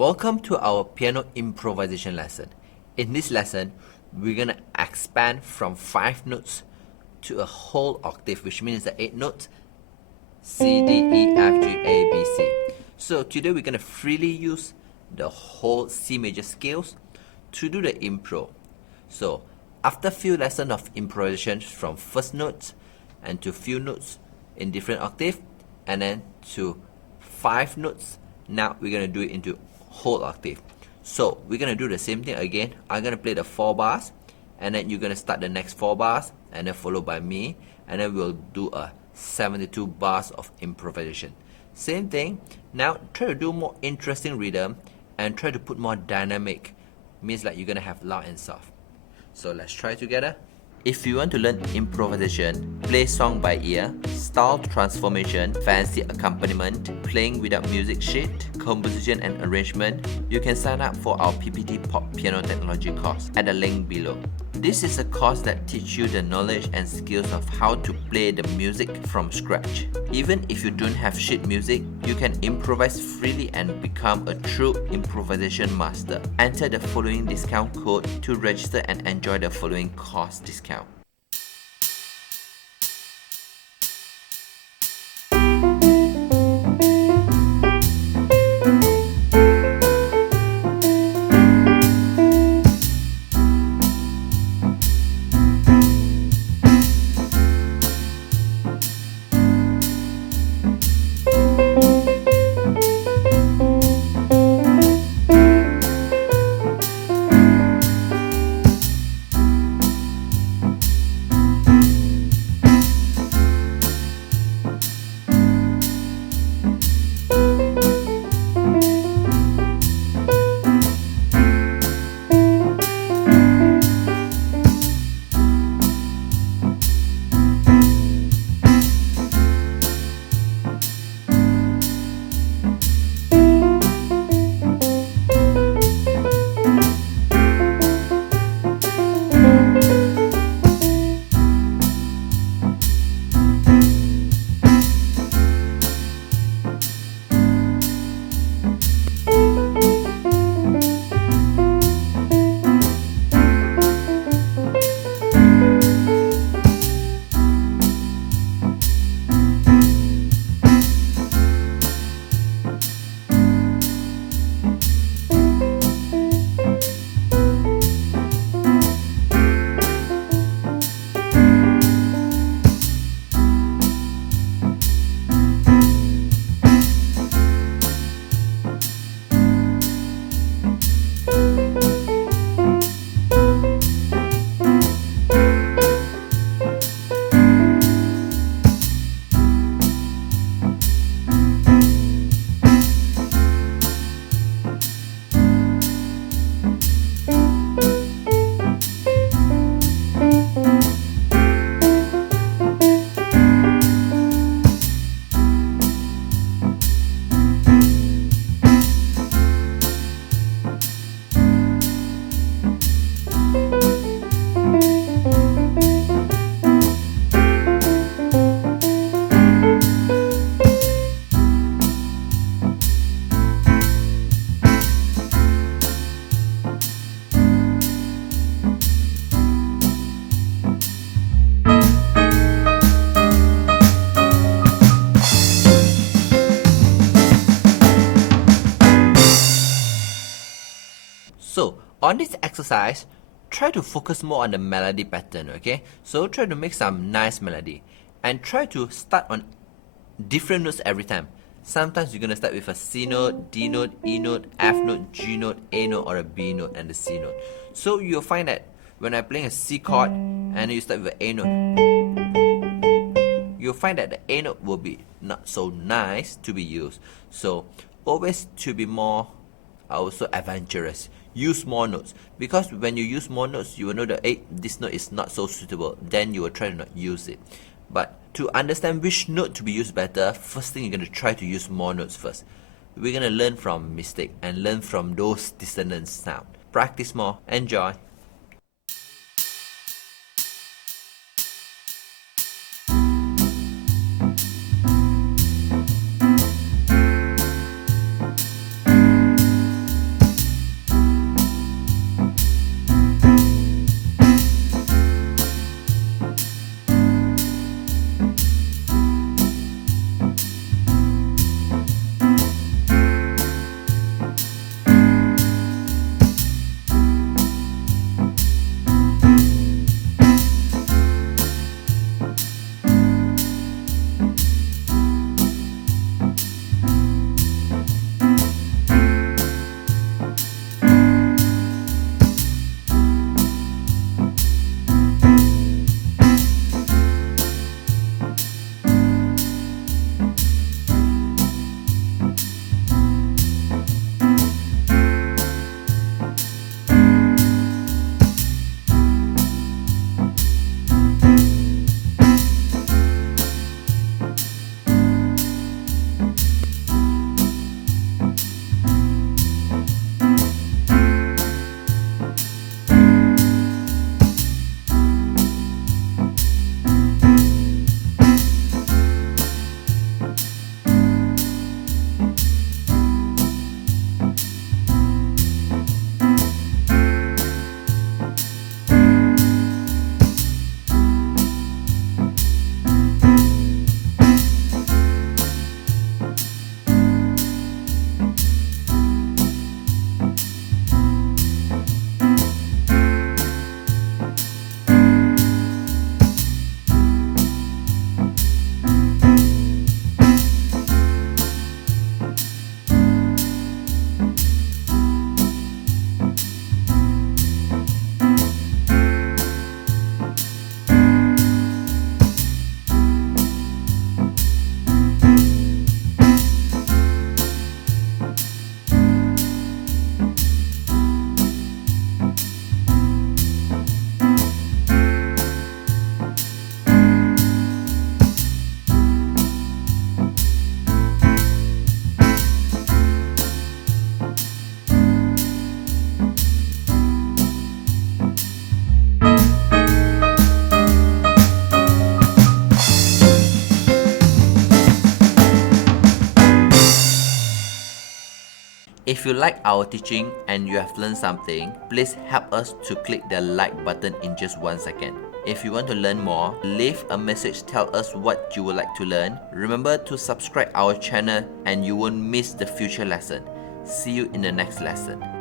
Welcome to our piano improvisation lesson. In this lesson, we're going to expand from 5 notes to a whole octave, which means the 8 notes C, D, E, F, G, A, B, C. So today we're going to freely use the whole C major scales to do the impro. So after a few lessons of improvisation from first notes and to few notes in different octave and then to 5 notes, now we're going to do it into whole octave. So we're going to do the same thing again. I'm going to play the 4 bars and then you're going to start the next 4 bars and then followed by me, and then we'll do a 72 bars of improvisation. Same thing. Now try to do more interesting rhythm and try to put more dynamic. Means like you're going to have loud and soft. So let's try together. If you want to learn improvisation, play song by ear, style transformation, fancy accompaniment, playing without music sheet, composition and arrangement, you can sign up for our PPT Pop Piano Technology course at the link below. This is a course that teaches you the knowledge and skills of how to play the music from scratch. Even if you don't have sheet music, you can improvise freely and become a true improvisation master. Enter the following discount code to register and enjoy the following course discount. So on this exercise, try to focus more on the melody pattern, okay? So try to make some nice melody and try to start on different notes every time. Sometimes you're going to start with a C note, D note, E note, F note, G note, A note or a B note and the C note. So you'll find that when I'm playing a C chord and you start with an A note, you'll find that the A note will be not so nice to be used. So always to be more also adventurous. Use more notes, because when you use more notes, you will know that this note is not so suitable. Then you will try to not use it. But to understand which note to be used better, first thing you're going to try to use more notes first. We're going to learn from mistake and learn from those dissonant sound. Practice more. Enjoy. If you like our teaching and you have learned something, please help us to click the like button in just 1 second. If you want to learn more, leave a message, tell us what you would like to learn. Remember to subscribe our channel and you won't miss the future lesson. See you in the next lesson.